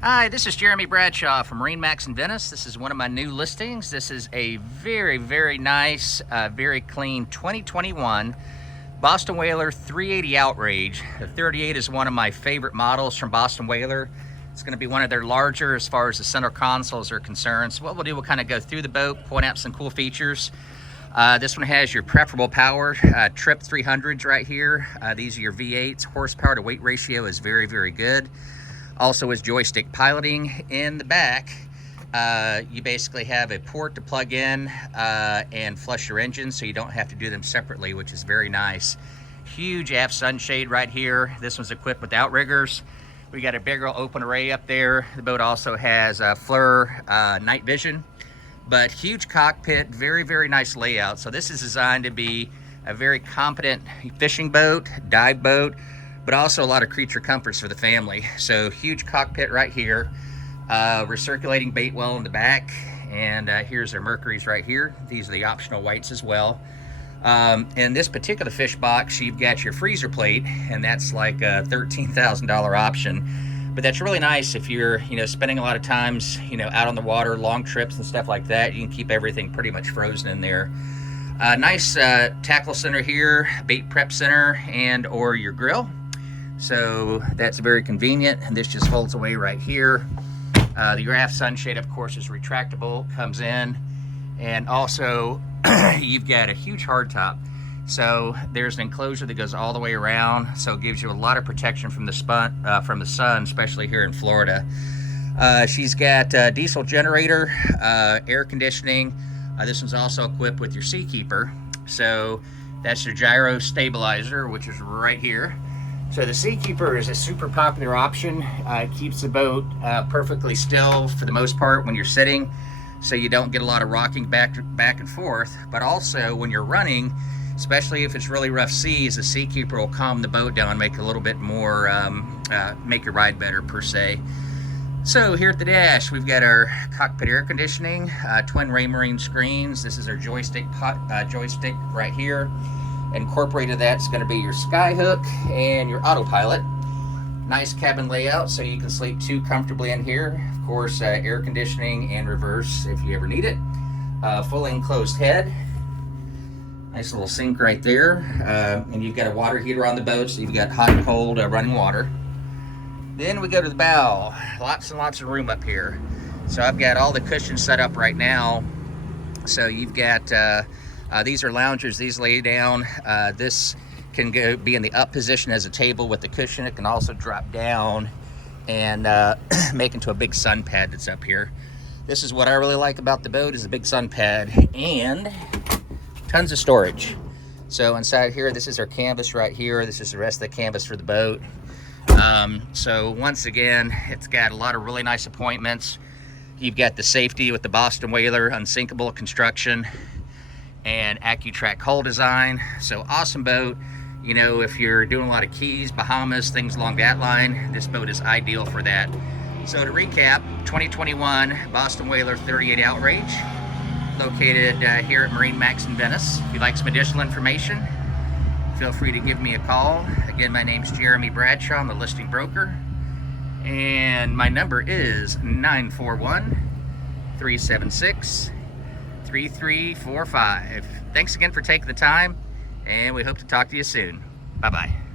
Hi, this is Jeremy Bradshaw from MarineMax in Venice. This is one of my new listings. This is a very nice, very clean 2021 Boston Whaler 380 Outrage. The 38 is one of my favorite models from Boston Whaler. It's going to be one of their larger as far as the center consoles are concerned. So what we'll do, we'll kind of go through the boat, point out some cool features. This one has your preferable power, Trip 300s right here. These are your V8s. Horsepower to weight ratio is very good. Also is joystick piloting. In the back, you basically have a port to plug in and flush your engine, so you don't have to do them separately, which is very nice. Huge aft sunshade right here. This one's equipped with outriggers. We got a big open array up there. The boat also has FLIR night vision, but huge cockpit, very nice layout. So this is designed to be a very competent fishing boat, dive boat, but also a lot of creature comforts for the family. So huge cockpit right here, recirculating bait well in the back, and here's our Mercuries right here. These are the optional whites as well. In this particular fish box, you've got your freezer plate, and that's like a $13,000 option. But that's really nice if you're, spending a lot of times, out on the water, long trips and stuff like that. You can keep everything pretty much frozen in there. Nice tackle center here, bait prep center, and or your grill. So that's very convenient, and this just folds away right here. Your aft sunshade, of course, is retractable, comes in, and also you've got a huge hardtop. So there's an enclosure that goes all the way around, so it gives you a lot of protection from the sun, especially here in Florida. She's got a diesel generator, air conditioning. This one's also equipped with your Seakeeper. So that's your gyro stabilizer, which is right here. So the Seakeeper is a super popular option. It keeps the boat perfectly still for the most part when you're sitting, so you don't get a lot of rocking back and forth. But also when you're running, especially if it's really rough seas, the Seakeeper will calm the boat down, make it a little bit more, make your ride better per se. So here at the dash, we've got our cockpit air conditioning, twin Raymarine screens. This is our joystick right here. Incorporated that's going to be your sky hook and your autopilot. Nice cabin layout, so you can sleep too comfortably in here. Of course, air conditioning and reverse if you ever need it. Fully enclosed head. Nice little sink right there. And you've got a water heater on the boat, so you've got hot and cold running water. Then we go to the bow. Lots and lots of room up here. So I've got all the cushions set up right now. So you've got these are loungers. These lay down. This can be in the up position as a table with the cushion. It can also drop down and make into a big sun pad that's up here. This is what I really like about the boat, is a big sun pad and tons of storage. So inside here, this is our canvas right here. This is the rest of the canvas for the boat. So once again, it's got a lot of really nice appointments. You've got the safety with the Boston Whaler unsinkable construction and AccuTrack hull design. So awesome boat. If you're doing a lot of Keys, Bahamas, things along that line, this boat is ideal for that. So to recap, 2021 Boston Whaler 38 Outrage, located here at MarineMax in Venice. If you'd like some additional information, feel free to give me a call. Again, my name's Jeremy Bradshaw. I'm the listing broker, and my number is 941-376-3345. Thanks again for taking the time, and we hope to talk to you soon. Bye-bye.